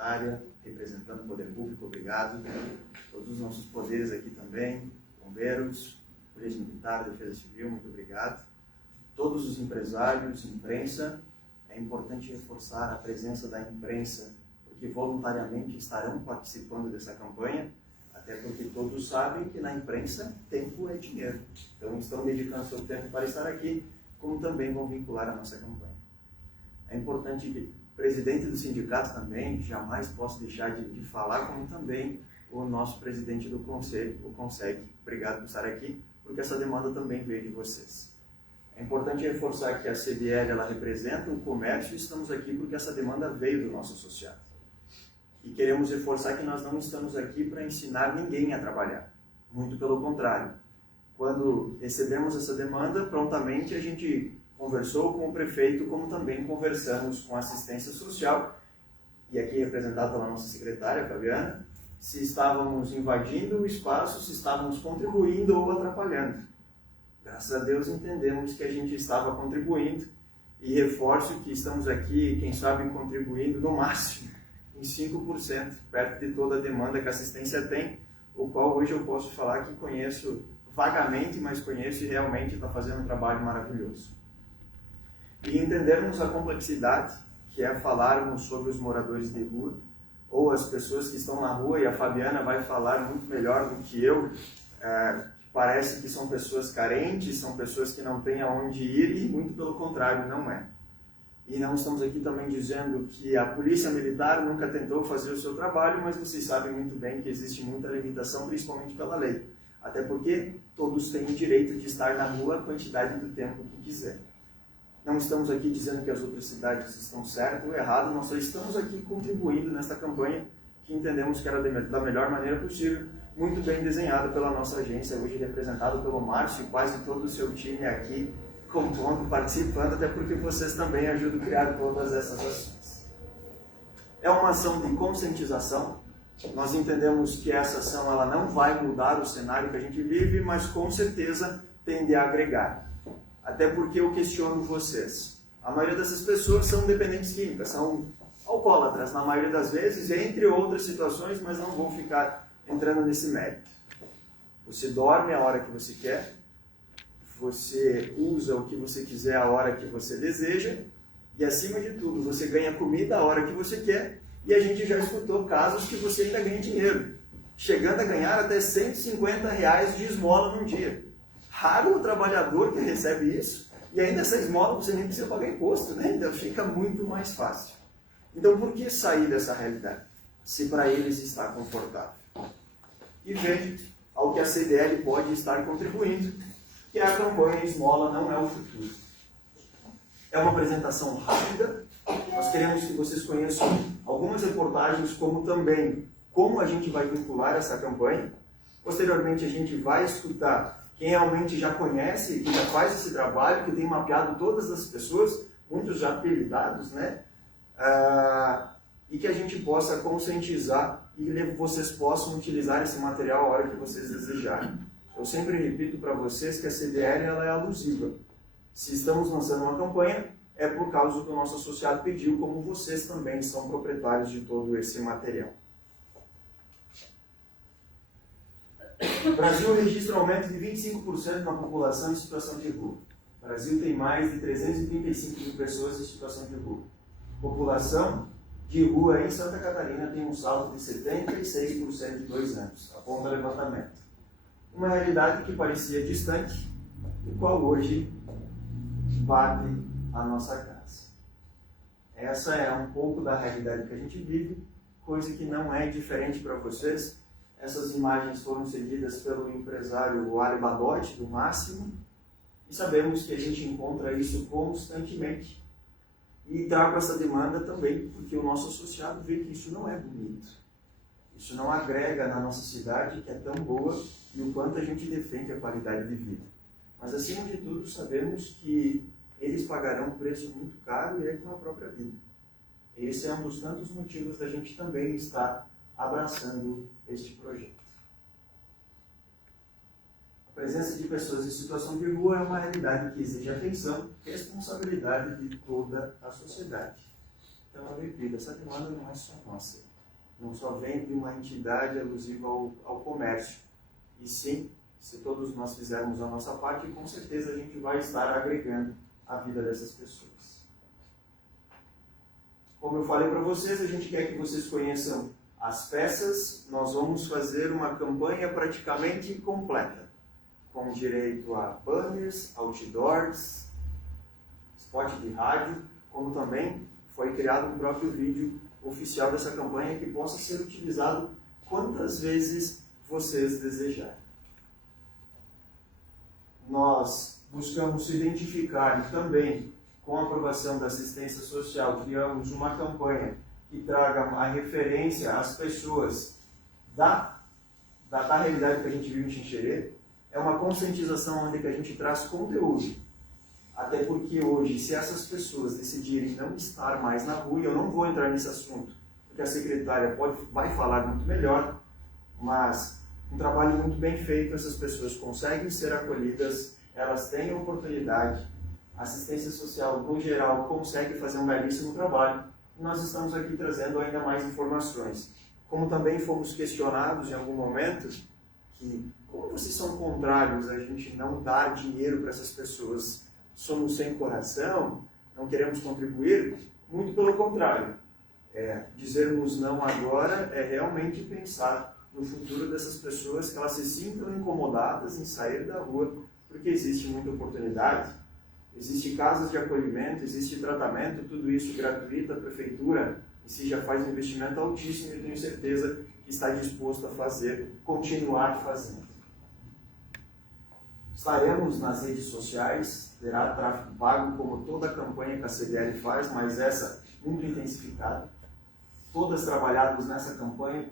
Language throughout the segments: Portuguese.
secretária, representando o Poder Público, obrigado. Todos os nossos poderes aqui também, bombeiros, Polícia Militar, Defesa Civil, muito obrigado. Todos os empresários, imprensa, é importante reforçar a presença da imprensa, porque voluntariamente estarão participando dessa campanha, até porque todos sabem que na imprensa tempo é dinheiro. Então estão dedicando seu tempo para estar aqui, como também vão vincular a nossa campanha. É importante que o presidente do sindicato também, jamais posso deixar de falar, como também o nosso presidente do conselho, o CONSEG. Obrigado por estar aqui, porque essa demanda também veio de vocês. É importante reforçar que a CDL ela representa o comércio e estamos aqui porque essa demanda veio do nosso associado. E queremos reforçar que nós não estamos aqui para ensinar ninguém a trabalhar. Muito pelo contrário. Quando recebemos essa demanda, prontamente a gente conversou com o prefeito, como também conversamos com a assistência social, e aqui representado pela nossa secretária, Fabiana, se estávamos invadindo o espaço, se estávamos contribuindo ou atrapalhando. Graças a Deus entendemos que a gente estava contribuindo e reforço que estamos aqui, quem sabe, contribuindo no máximo em 5%, perto de toda a demanda que a assistência tem, o qual hoje eu posso falar que conheço vagamente, mas conheço e realmente está fazendo um trabalho maravilhoso. E entendermos a complexidade que é falarmos sobre os moradores de rua, ou as pessoas que estão na rua, e a Fabiana vai falar muito melhor do que eu, parece que são pessoas carentes, são pessoas que não têm aonde ir, e muito pelo contrário, não é. E não estamos aqui também dizendo que a Polícia Militar nunca tentou fazer o seu trabalho, mas vocês sabem muito bem que existe muita limitação, principalmente pela lei. Até porque todos têm o direito de estar na rua a quantidade do tempo que quiser. Não estamos aqui dizendo que as outras cidades estão certo ou errado, nós só estamos aqui contribuindo nesta campanha que entendemos que era da melhor maneira possível, muito bem desenhada pela nossa agência, hoje representado pelo Márcio e quase todo o seu time aqui, compondo, participando, até porque vocês também ajudam a criar todas essas ações. É uma ação de conscientização. Nós entendemos que essa ação ela não vai mudar o cenário que a gente vive, mas com certeza tende a agregar. Até porque eu questiono vocês. A maioria dessas pessoas são dependentes químicas, são alcoólatras, na maioria das vezes, entre outras situações, mas não vou ficar entrando nesse mérito. Você dorme a hora que você quer, você usa o que você quiser a hora que você deseja, e acima de tudo, você ganha comida a hora que você quer, e a gente já escutou casos que você ainda ganha dinheiro, chegando a ganhar até R$150 de esmola num dia. Raro o trabalhador que recebe isso, e ainda essa esmola você nem precisa pagar imposto, né? Então fica muito mais fácil. Então por que sair dessa realidade, se para eles está confortável? E veja ao que a CDL pode estar contribuindo, que a campanha Esmola Não É o Futuro. É uma apresentação rápida, nós queremos que vocês conheçam algumas reportagens, como também como a gente vai vincular essa campanha. Posteriormente a gente vai escutar quem realmente já conhece, que já faz esse trabalho, que tem mapeado todas as pessoas, muitos já apelidados, né? E que a gente possa conscientizar e vocês possam utilizar esse material a hora que vocês desejarem. Eu sempre repito para vocês que a CDL ela é alusiva. Se estamos lançando uma campanha, é por causa que o nosso associado pediu, como vocês também são proprietários de todo esse material. O Brasil registra um aumento de 25% na população em situação de rua. O Brasil tem mais de 335 mil pessoas em situação de rua. População de rua em Santa Catarina tem um salto de 76% em 2 anos, aponta o levantamento. Uma realidade que parecia distante, e qual hoje bate a nossa casa. Essa é um pouco da realidade que a gente vive, coisa que não é diferente para vocês. Essas imagens foram cedidas pelo empresário Ali Badotti, do Máximo, e sabemos que a gente encontra isso constantemente. E trago essa demanda também, porque o nosso associado vê que isso não é bonito. Isso não agrega na nossa cidade, que é tão boa, e o quanto a gente defende a qualidade de vida. Mas, acima de tudo, sabemos que eles pagarão um preço muito caro e é com a própria vida. Esse é um dos tantos motivos da gente também estar abraçando este projeto. A presença de pessoas em situação de rua é uma realidade que exige atenção e responsabilidade de toda a sociedade. Então, eu repito, essa demanda não é só nossa. não só vem de uma entidade alusiva ao comércio, e sim, se todos nós fizermos a nossa parte, com certeza a gente vai estar agregando a vida dessas pessoas. Como eu falei para vocês, a gente quer que vocês conheçam as peças. Nós vamos fazer uma campanha praticamente completa, com direito a banners, outdoors, spot de rádio, como também foi criado um próprio vídeo oficial dessa campanha que possa ser utilizado quantas vezes vocês desejarem. Nós buscamos se identificar e também, com a aprovação da assistência social, criamos uma campanha que traga a referência às pessoas da realidade que a gente vive em Xanxerê. É uma conscientização onde que a gente traz conteúdo. Até porque hoje, se essas pessoas decidirem não estar mais na rua, eu não vou entrar nesse assunto, porque a secretária vai falar muito melhor, mas um trabalho muito bem feito, essas pessoas conseguem ser acolhidas, elas têm oportunidade, a assistência social, no geral, consegue fazer um belíssimo trabalho, e nós estamos aqui trazendo ainda mais informações. Como também fomos questionados em algum momento, que como vocês são contrários a gente não dar dinheiro para essas pessoas, somos sem coração, não queremos contribuir? Muito pelo contrário. Dizermos não agora é realmente pensar no futuro dessas pessoas, que elas se sintam incomodadas em sair da rua, porque existe muita oportunidade, existe casas de acolhimento, existe tratamento, tudo isso gratuito, a prefeitura em si já faz um investimento altíssimo e tenho certeza que está disposto a fazer, continuar fazendo. Estaremos nas redes sociais, terá tráfego pago, como toda a campanha que a CDL faz, mas essa muito intensificada. Todas trabalhadas nessa campanha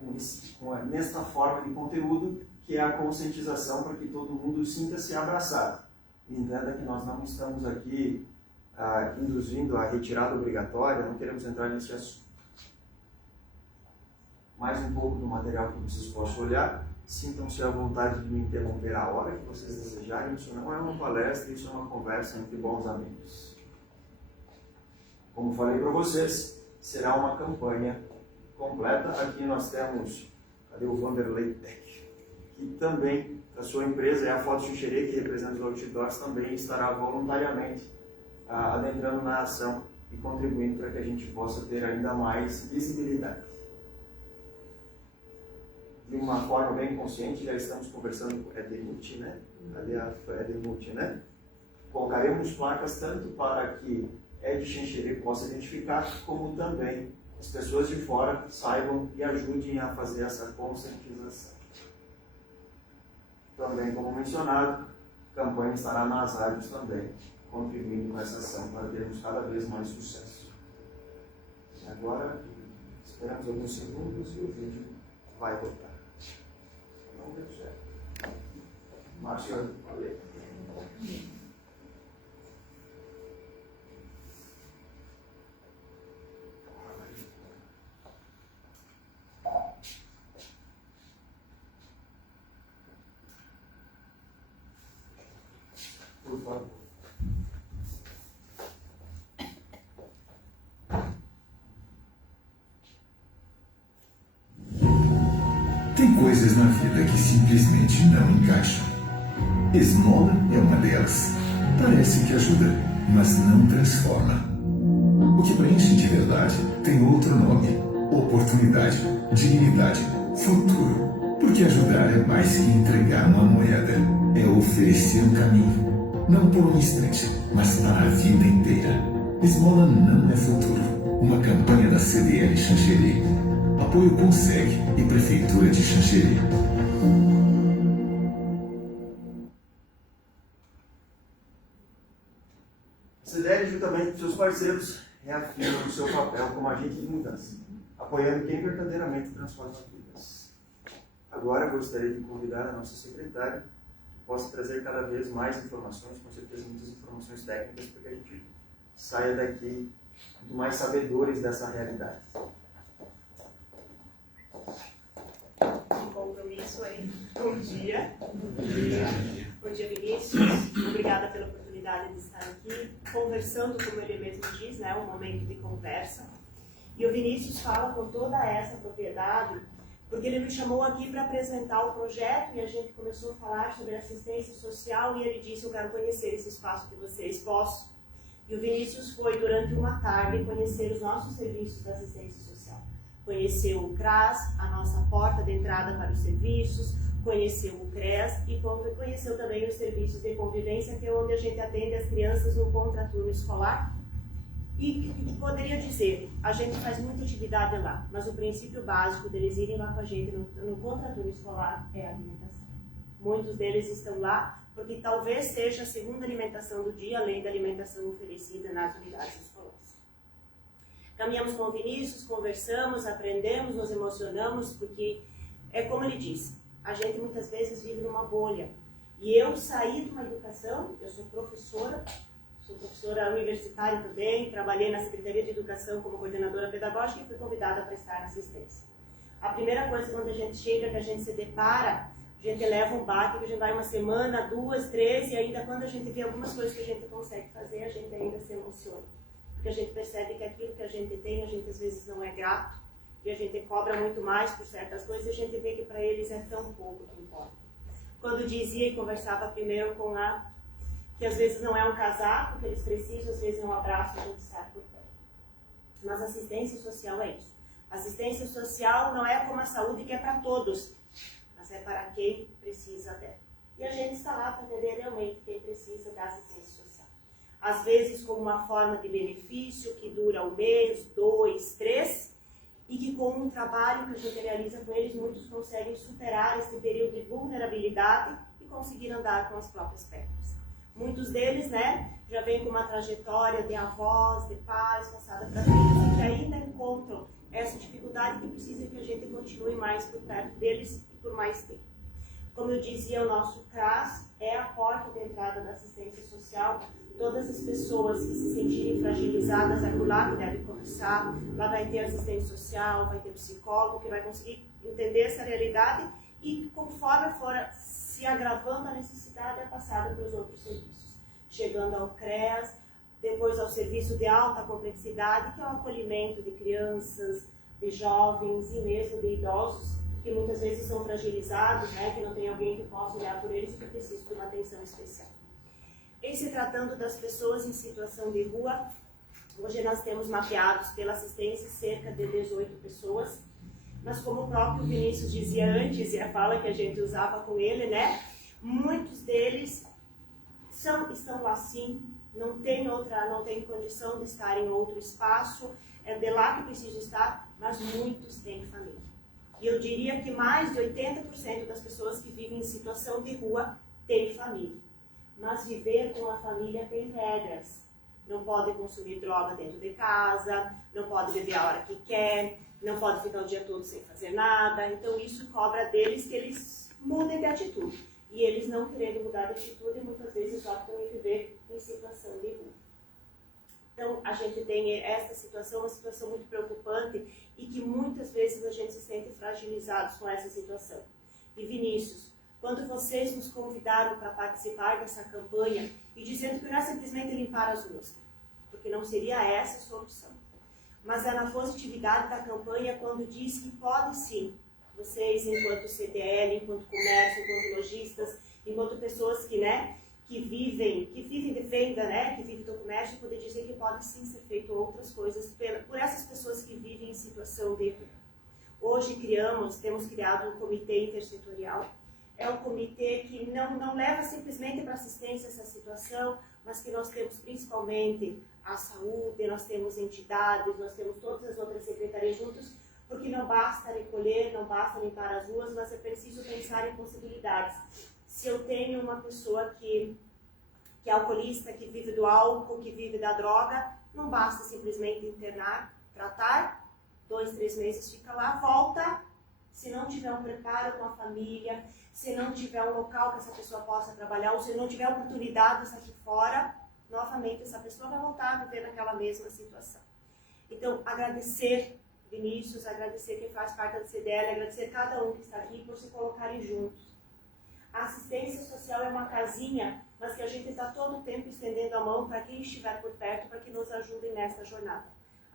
nesta forma de conteúdo, que é a conscientização para que todo mundo sinta-se abraçado. E entenda que nós não estamos aqui induzindo a retirada obrigatória, não queremos entrar nesse assunto. Mais um pouco do material que vocês possam olhar. Sintam-se à vontade de me interromper a hora que vocês desejarem. Isso não é uma palestra, isso é uma conversa entre bons amigos. Como falei para vocês, será uma campanha completa. Aqui nós temos, cadê o Vanderlei Tech? Que também, a sua empresa, é a Foto Xanxerê, que representa os outdoors, também estará voluntariamente adentrando na ação e contribuindo para que a gente possa ter ainda mais visibilidade. De uma forma bem consciente, já estamos conversando com o Edmuth, né? Ali a Edmuth, né? Colocaremos placas tanto para que Ed Xanxerê possa identificar, como também as pessoas de fora saibam e ajudem a fazer essa conscientização. Também, como mencionado, a campanha estará nas rádios também, contribuindo com essa ação para termos cada vez mais sucesso. E agora, esperamos alguns segundos e o vídeo vai voltar. Não deu certo. Márcio, valeu. Por favor. Tem coisas na vida que simplesmente não encaixam. Esmola é uma delas. Parece que ajuda, mas não transforma. O que preenche de verdade tem outro nome: oportunidade, dignidade, futuro. Porque ajudar é mais que entregar uma moeda. É oferecer um caminho. Não por um instante, mas para a vida inteira. Esmola não é futuro. Uma campanha da CDL Xanxerê. Apoio Conseg e Prefeitura de Xanxerê. A CDL, juntamente com seus parceiros, reafirma o seu papel como agente de mudança, apoiando quem verdadeiramente transforma vidas. Agora, gostaria de convidar a nossa secretária, que possa trazer cada vez mais informações, com certeza muitas informações técnicas, para que a gente saia daqui muito mais sabedores dessa realidade. Compromisso aí. Bom dia. Bom dia, Vinícius. Obrigada pela oportunidade de estar aqui conversando, como ele mesmo diz, né, um momento de conversa. E o Vinícius fala com toda essa propriedade, porque ele me chamou aqui para apresentar o projeto e a gente começou a falar sobre assistência social e ele disse, eu quero conhecer esse espaço de vocês, posso? E o Vinícius foi durante uma tarde conhecer os nossos serviços de assistência social. Conheceu o CRAS, a nossa porta de entrada para os serviços, conheceu o CRES e conheceu também os serviços de convivência, que é onde a gente atende as crianças no contraturno escolar. E poderia dizer, a gente faz muita atividade lá, mas o princípio básico deles irem lá com a gente no contraturno escolar é a alimentação. Muitos deles estão lá porque talvez seja a segunda alimentação do dia, além da alimentação oferecida nas unidades escolares. Caminhamos com o Vinícius, conversamos, aprendemos, nos emocionamos, porque é como ele disse, a gente muitas vezes vive numa bolha. E eu saí de uma educação, eu sou professora universitária também, trabalhei na Secretaria de Educação como coordenadora pedagógica e fui convidada para estar na assistência. A primeira coisa quando a gente chega, que a gente se depara, a gente leva um baque, que a gente vai uma semana, 2, 3, e ainda quando a gente vê algumas coisas que a gente consegue fazer, a gente ainda se emociona. Porque a gente percebe que aquilo que a gente tem, a gente às vezes não é grato, e a gente cobra muito mais por certas coisas, e a gente vê que para eles é tão pouco que importa. Quando dizia e conversava primeiro com a que às vezes não é um casaco que eles precisam, às vezes é um abraço que a gente sabe por perto. Mas assistência social é isso. Assistência social não é como a saúde que é para todos, mas é para quem precisa dela. E a gente está lá para atender realmente quem precisa da assistência social. Às vezes como uma forma de benefício que dura 1 mês, 2, 3, e que com um trabalho que a gente realiza com eles, muitos conseguem superar esse período de vulnerabilidade e conseguir andar com as próprias pernas. Muitos deles, já vêm com uma trajetória de avós, de pais, passada para filhos, e que ainda encontram essa dificuldade que precisa que a gente continue mais por perto deles e por mais tempo. Como eu dizia, o nosso CRAS é a porta de entrada da assistência social. Todas as pessoas que se sentirem fragilizadas é por lá que devem começar. Lá vai ter assistente social, vai ter psicólogo que vai conseguir entender essa realidade e conforme for se agravando a necessidade é passada para os outros serviços. Chegando ao CREAS, depois ao serviço de alta complexidade, que é o acolhimento de crianças, de jovens e mesmo de idosos, que muitas vezes são fragilizados, que não tem alguém que possa olhar por eles e que precisam de uma atenção especial. Em se tratando das pessoas em situação de rua, hoje nós temos mapeados pela assistência cerca de 18 pessoas, mas como o próprio Vinícius dizia antes, e a fala que a gente usava com ele, muitos deles estão lá sim, não tem condição de estar em outro espaço, é de lá que precisam estar, mas muitos têm família. E eu diria que mais de 80% das pessoas que vivem em situação de rua têm família. Mas viver com a família tem regras. Não pode consumir droga dentro de casa, não pode beber a hora que quer, não pode ficar o dia todo sem fazer nada. Então isso cobra deles que eles mudem de atitude. E eles não querendo mudar de atitude, muitas vezes optam em viver em situação de rua. Então a gente tem essa situação, uma situação muito preocupante e que muitas vezes a gente se sente fragilizados com essa situação. E Vinícius, quando vocês nos convidaram para participar dessa campanha e dizendo que não é simplesmente limpar as ruas, porque não seria essa a solução, mas é na positividade da campanha quando diz que pode sim, vocês enquanto CDL, enquanto comércio, enquanto lojistas, enquanto pessoas que vivem de venda, que vivem do comércio, poder dizer que pode sim ser feito outras coisas por essas pessoas que vivem em situação de rua. Hoje temos criado um comitê intersetorial. É um comitê que não leva simplesmente para assistência essa situação, mas que nós temos principalmente a saúde, nós temos entidades, nós temos todas as outras secretarias juntas, porque não basta recolher, não basta limpar as ruas, mas é preciso pensar em possibilidades. Se eu tenho uma pessoa que é alcoolista, que vive do álcool, que vive da droga, não basta simplesmente internar, tratar, 2, 3 meses fica lá, volta. Se não tiver um preparo com a família, se não tiver um local que essa pessoa possa trabalhar, ou se não tiver oportunidades aqui fora, novamente essa pessoa vai voltar a viver naquela mesma situação. Então, agradecer Vinícius, agradecer quem faz parte da CDL, agradecer cada um que está aqui por se colocarem juntos. A assistência social é uma casinha, mas que a gente está todo o tempo estendendo a mão para quem estiver por perto, para que nos ajudem nessa jornada.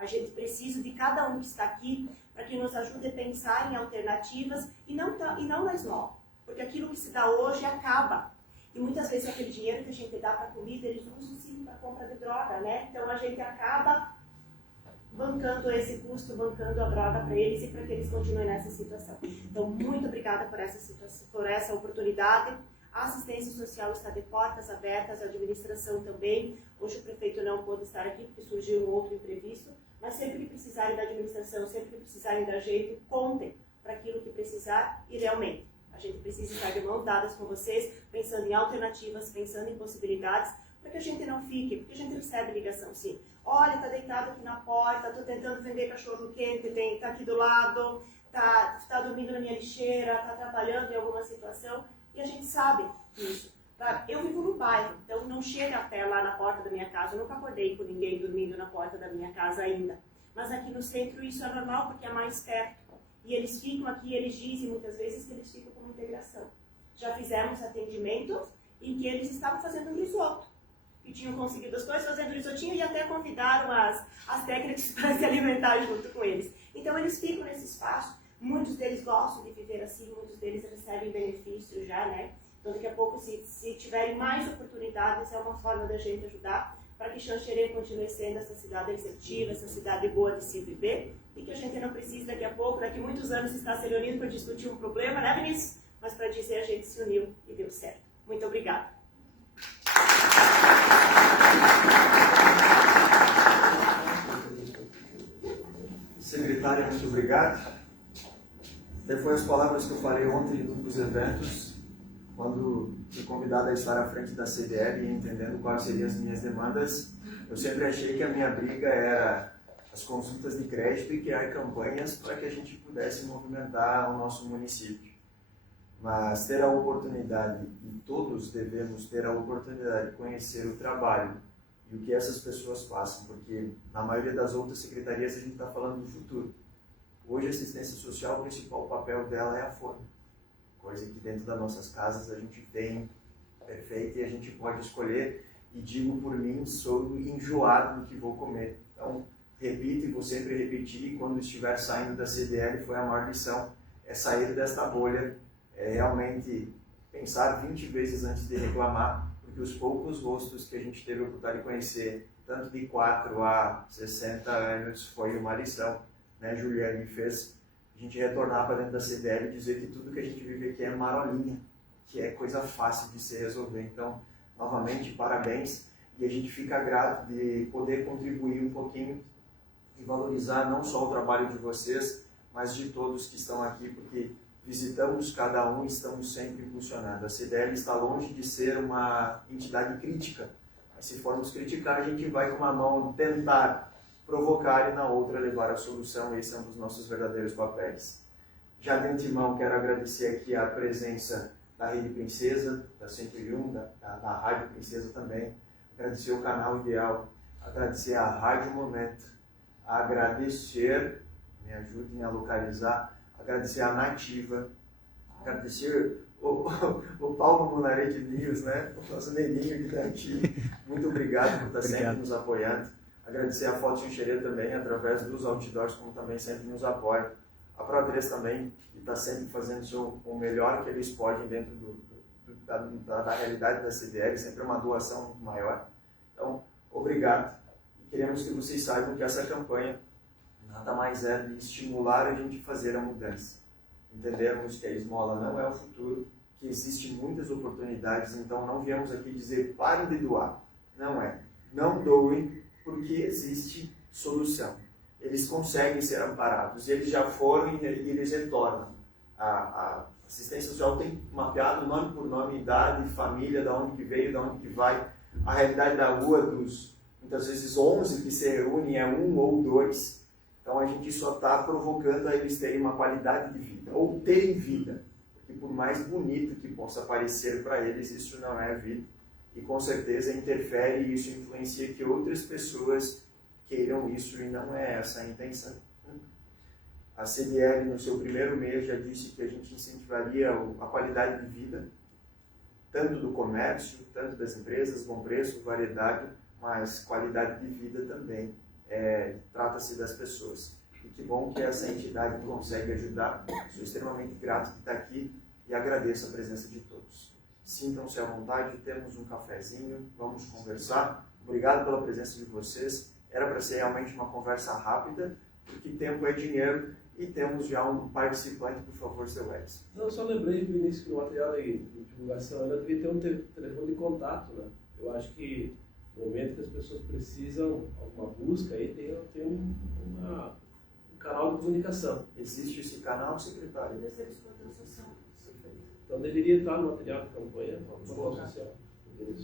A gente precisa de cada um que está aqui para que nos ajude a pensar em alternativas e não na esmola. Porque aquilo que se dá hoje acaba. E muitas vezes aquele dinheiro que a gente dá para comida, eles usam sim para compra de droga, né? Então a gente acaba bancando esse custo, bancando a droga para eles e para que eles continuem nessa situação. Então, muito obrigada por essa situação, por essa oportunidade. A assistência social está de portas abertas, a administração também. Hoje o prefeito não pôde estar aqui porque surgiu um outro imprevisto, mas sempre que precisarem da administração, sempre que precisarem da gente, contem para aquilo que precisar e realmente. A gente precisa estar de mãos dadas com vocês, pensando em alternativas, pensando em possibilidades, para que a gente não fique, porque a gente recebe ligação sim. Olha, tá deitado aqui na porta, tô tentando vender cachorro quente, tá aqui do lado, tá dormindo na minha lixeira, tá trabalhando em alguma situação, e a gente sabe isso. Eu vivo no bairro, então não chega até lá na porta da minha casa, eu nunca acordei com ninguém dormindo na porta da minha casa ainda. Mas aqui no centro isso é normal, porque é mais perto. E eles ficam aqui, eles dizem muitas vezes que eles ficam com integração. Já fizemos atendimentos em que eles estavam fazendo um risoto. E tinham conseguido as coisas fazendo risotinho e até convidaram as técnicas para se alimentar junto com eles. Então eles ficam nesse espaço, muitos deles gostam de viver assim, muitos deles recebem benefícios já, né? Então daqui a pouco, se tiverem mais oportunidades, é uma forma da gente ajudar para que Xanxerê continue sendo essa cidade receptiva, essa cidade boa de se viver e que a gente não precise daqui a pouco, daqui a muitos anos, estar se reunindo para discutir um problema, né, Vinícius? Mas para dizer a gente se uniu e deu certo. Muito obrigada. Secretária, muito obrigado. Até foi as palavras que eu falei ontem em um dos eventos, quando fui convidado a estar à frente da CDL e entendendo quais seriam as minhas demandas. Eu sempre achei que a minha briga era as consultas de crédito e criar campanhas para que a gente pudesse movimentar o nosso município. Mas ter a oportunidade, e todos devemos ter a oportunidade de conhecer o trabalho e o que essas pessoas passam, porque na maioria das outras secretarias a gente está falando do futuro. Hoje a assistência social, o principal papel dela é a fome, coisa que dentro das nossas casas a gente tem perfeita e a gente pode escolher, e digo por mim, sou enjoado do que vou comer. Então, repito e vou sempre repetir, quando estiver saindo da CDL, foi a maior lição, é sair desta bolha, é realmente pensar 20 vezes antes de reclamar, porque os poucos rostos que a gente teve a oportunidade de conhecer, tanto de 4 a 60 anos, foi uma lição, né, Juliane, fez a gente retornar para dentro da CDL e dizer que tudo que a gente vive aqui é marolinha, que é coisa fácil de se resolver. Então, novamente, parabéns, e a gente fica grato de poder contribuir um pouquinho e valorizar não só o trabalho de vocês, mas de todos que estão aqui, porque visitamos cada um e estamos sempre impulsionando. A CDL está longe de ser uma entidade crítica, mas se formos criticar, a gente vai com uma mão tentar provocar e na outra levar a solução. Esse é um dos nossos verdadeiros papéis. Já de antemão, quero agradecer aqui a presença da Rede Princesa, da 101, da Rádio Princesa também, agradecer o Canal Ideal, agradecer a Rádio Momento, agradecer, me ajudem a localizar, agradecer a Nativa, agradecer o Paulo Munarete News, né? O nosso neguinho que está aqui. Muito obrigado por estar sempre nos apoiando. Agradecer a Foto Xanxerê também, através dos outdoors, como também sempre nos apoia. A Pro3 também, que está sempre fazendo o melhor que eles podem dentro da realidade da CDL, sempre é uma doação muito maior. Então, obrigado. E queremos que vocês saibam que essa campanha nada mais é de estimular a gente a fazer a mudança. Entendermos que a esmola não é o futuro, que existem muitas oportunidades, então não viemos aqui dizer parem de doar. Não é. Não doem, porque existe solução. Eles conseguem ser amparados, eles já foram e eles retornam. A assistência social tem mapeado nome por nome, idade, família, de onde que veio, de onde que vai. A realidade da rua dos, muitas vezes, 11 que se reúnem é 1 ou 2. Então a gente só está provocando a eles terem uma qualidade de vida, ou terem vida. Porque por mais bonito que possa parecer para eles, isso não é vida. E com certeza interfere e isso influencia que outras pessoas queiram isso, e não é essa a intenção. A CDL, no seu primeiro mês, já disse que a gente incentivaria a qualidade de vida, tanto do comércio, tanto das empresas, bom preço, variedade, mas qualidade de vida também trata-se das pessoas. E que bom que essa entidade consegue ajudar. Sou extremamente grato de estar aqui e agradeço a presença de todos. Sintam-se à vontade, temos um cafezinho, vamos conversar. Obrigado pela presença de vocês. Era para ser realmente uma conversa rápida, porque tempo é dinheiro e temos já um participante, por favor, seu Edson. Não, só lembrei do início que no material de divulgação ainda devia ter um telefone de contato, né? Eu acho que no momento que as pessoas precisam alguma busca, aí tem um canal de comunicação. Existe esse canal, secretário? Então deveria estar no material de campanha, social.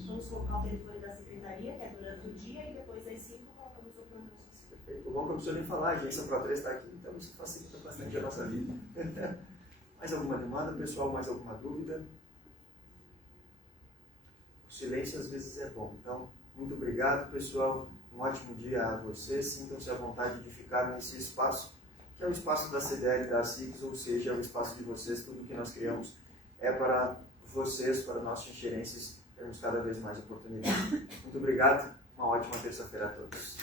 Vamos colocar o telefone da secretaria, que é durante o dia, e depois às 5 colocamos o plano social. Perfeito. O bom que eu não preciso nem falar, a agência Pro3 está aqui, então isso facilita bastante a nossa vida. Mais alguma demanda, pessoal? Mais alguma dúvida? O silêncio às vezes é bom. Então, muito obrigado, pessoal. Um ótimo dia a vocês. Sintam-se à vontade de ficar nesse espaço, que é o espaço da CDL e da SIGS, ou seja, é o espaço de vocês. Tudo que nós criamos é para vocês, para nós xixerenses, termos cada vez mais oportunidades. Muito obrigado. Uma ótima terça-feira a todos.